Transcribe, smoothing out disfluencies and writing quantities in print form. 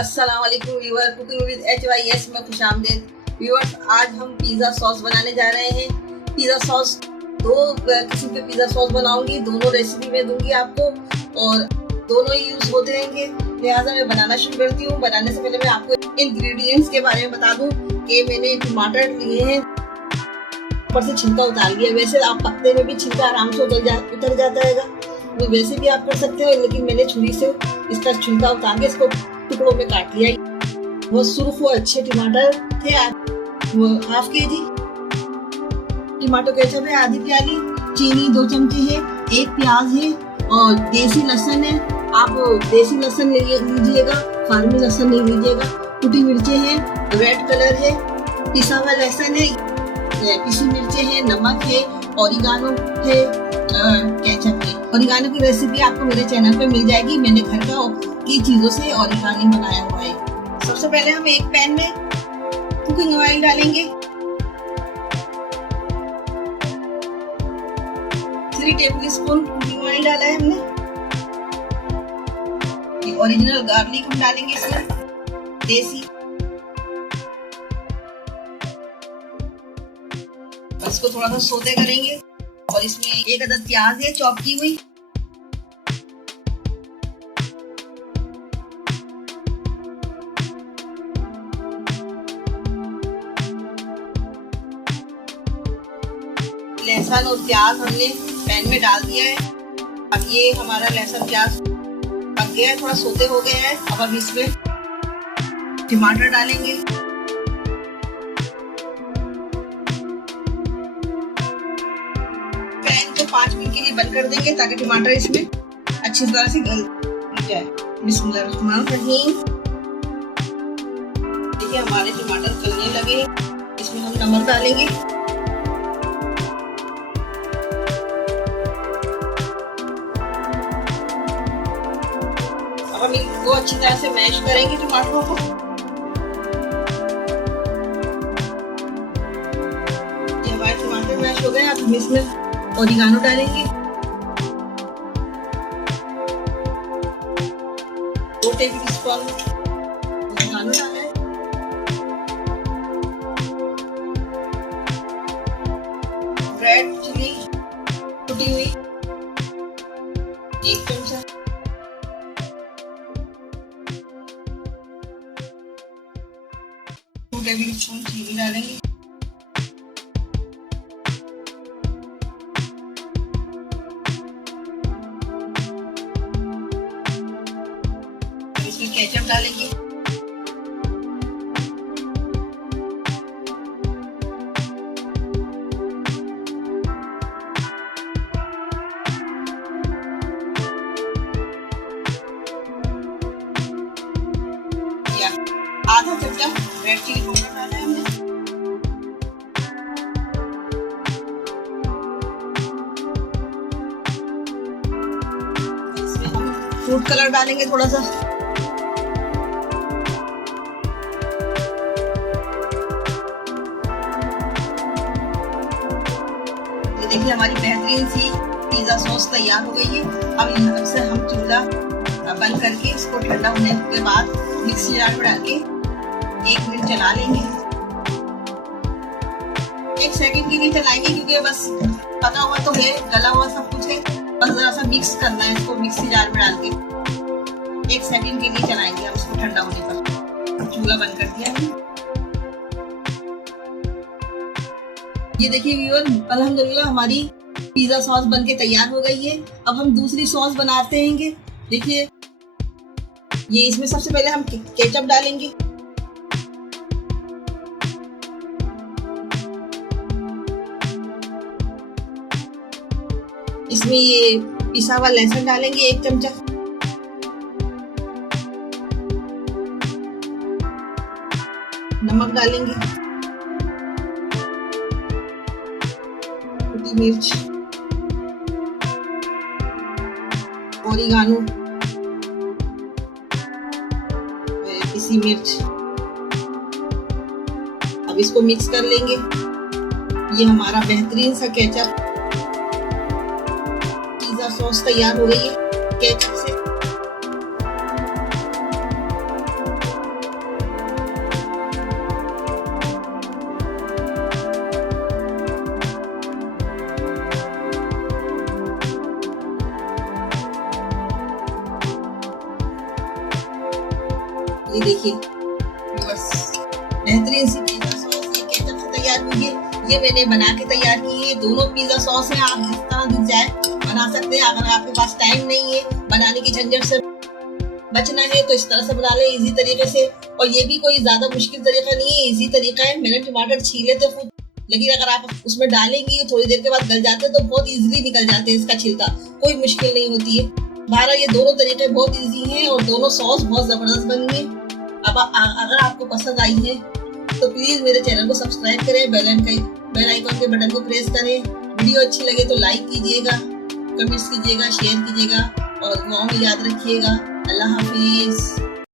अस्सलाम वालेकुम viewer, cooking with HYS में खुशामदीद। व्यूअर्स, आज हम पिज़्ज़ा सॉस बनाने जा रहे हैं। पिज़्ज़ा सॉस दो किस्म के पिज़्ज़ा सॉस बनाऊंगी, दोनों रेसिपी में दूंगी आपको और दोनों ही यूज होते रहेंगे। लिहाजा मैं बनाना शुरू करती हूँ। बनाने से पहले मैं आपको इंग्रेडिएंट्स के बारे में बता दूं कि मैंने टमाटर लिए हैं, ऊपर से छिलका उतार लिया। वैसे आप पकते में भी छिलका आराम से उतर जाता है, तो वैसे भी आप कर सकते हो, लेकिन मैंने छुरी से इसका छिलका उतार के इसको टुकड़ों में काट लिया। वो सुर्ख और अच्छे टमाटर थे, वो हाफ केजी। टमाटो केचप है आधी प्याली, चीनी 2 चमचे है, 1 प्याज है और देसी लहसुन है। आप देसी लहसुन लीजिएगा, फार्मी लहसुन नहीं लीजिएगा। कुटी मिर्चें हैं, रेड कलर है, पिसा हुआ लहसुन है, पिसी मिर्चें हैं, नमक है, ओरिगानो है, केचप है। ओरिगानो की रेसिपी आपको मेरे चैनल पे मिल जाएगी। मैंने घर की चीजों से ओरिगानो बनाया हुआ है। सबसे पहले हम एक पैन में कुकिंग ऑयल डालेंगे। 3 टेबलस्पून कुकिंग ऑयल डाला है हमने। ओरिजिनल गार्लिक हम डालेंगे इसमें, देसी। इसको थोड़ा सा सौते करेंगे और इसमें 1 अदद प्याज है चॉप की हुई। लहसुन और प्याज हमने पैन में डाल दिया है। अब ये हमारा लहसुन प्याज पक गया है, थोड़ा सौते हो गया है। अब हम इसमें टमाटर डालेंगे। पैन को 5 मिनट के लिए बंद कर देंगे ताकि टमाटर इसमें अच्छी तरह से गल जाए। बिस्मिल्लाहिर्रहमानिर्रहीम। देखिए हमारे टमाटर गलने लगे। इसमें हम नमक डालेंगे। अब हम इनको अच्छी तरह से मैश करेंगे टमाटरों को। ये हमारे टमाटर मैश हो गए। अब हम इसमें ओरिगानो डालेंगे। 2 टेबलस्पून ओरिगानो डालें। रेड चिली कुटी हुई 1 चमचा। टेबलस्पून चीनी डालेंगे। इसमें केचप डालेंगे। आधा चमचा रेड चिली पाउडर डाला है हमने। इसमें हम फूड कलर डालेंगे थोड़ा सा। ये देखिए हमारी बेहतरीन सी पिज़्ज़ा सॉस तैयार हो गई है। अब यहाँ से हम चूल्हा बंद करके इसको ठंडा होने के बाद मिक्सी जार में डाल के 1 मिनट चला लेंगे। 1 सेकंड के लिए चलाएंगे क्योंकि बस पका हुआ तो है, गला हुआ सब कुछ है, बस जरा सा मिक्स करना है इसको मिक्सी जार में डाल के। 1 सेकंड के लिए चलाएंगे हम इसको ठंडा होने पर। चूल्हा बंद कर दिया है। ये देखिए व्यूअर, अल्हम्दुलिल्लाह हमारी पिज़्ज़ा सॉस बनके तैयार हो गई है। अब हम दूसरी सॉस बनाते हैं। देखिए ये इसमें सबसे पहले हम केचप डालेंगे। इसमें ये पिसा हुआ लहसुन डालेंगे 1 चमचा। नमक डालेंगे, कुटी मिर्च, ओरिगानो, पिसी मिर्च। अब इसको मिक्स कर लेंगे। ये हमारा बेहतरीन सा केचप पिज़्ज़ा सॉस तैयार हो गई है केचप से। ये देखिए बस बेहतरीन सी पिज्जा सॉस ये केचप से तैयार हुई है। ये मैंने बना के तैयार की है। दोनों पिज्जा सॉस है, आप जिस तरह दिख जाए बना सकते हैं। अगर आपके पास टाइम नहीं है, बनाने की झंझट से बचना है, तो इस तरह से बना ले इजी तरीके से। और ये भी कोई ज्यादा मुश्किल तरीका नहीं है, इजी तरीका है। मैंने टमाटर छीले थे खुद, लेकिन अगर आप उसमें डालेंगी थोड़ी देर के बाद गल जाते हैं, तो बहुत इजीली निकल जाते हैं इसका छिलका, कोई मुश्किल नहीं होती है। बहरहाल ये दोनों तरीके बहुत इजी हैं और दोनों सॉस बहुत जबरदस्त बनी है। अब अगर आपको पसंद आई है तो प्लीज मेरे चैनल को सब्सक्राइब करें, बेल आइकन के बटन को प्रेस करें। वीडियो अच्छी लगे तो लाइक कीजिएगा, कमेंट्स कीजिएगा, शेयर कीजिएगा और दुआओं में याद रखिएगा। अल्लाह हाफिज।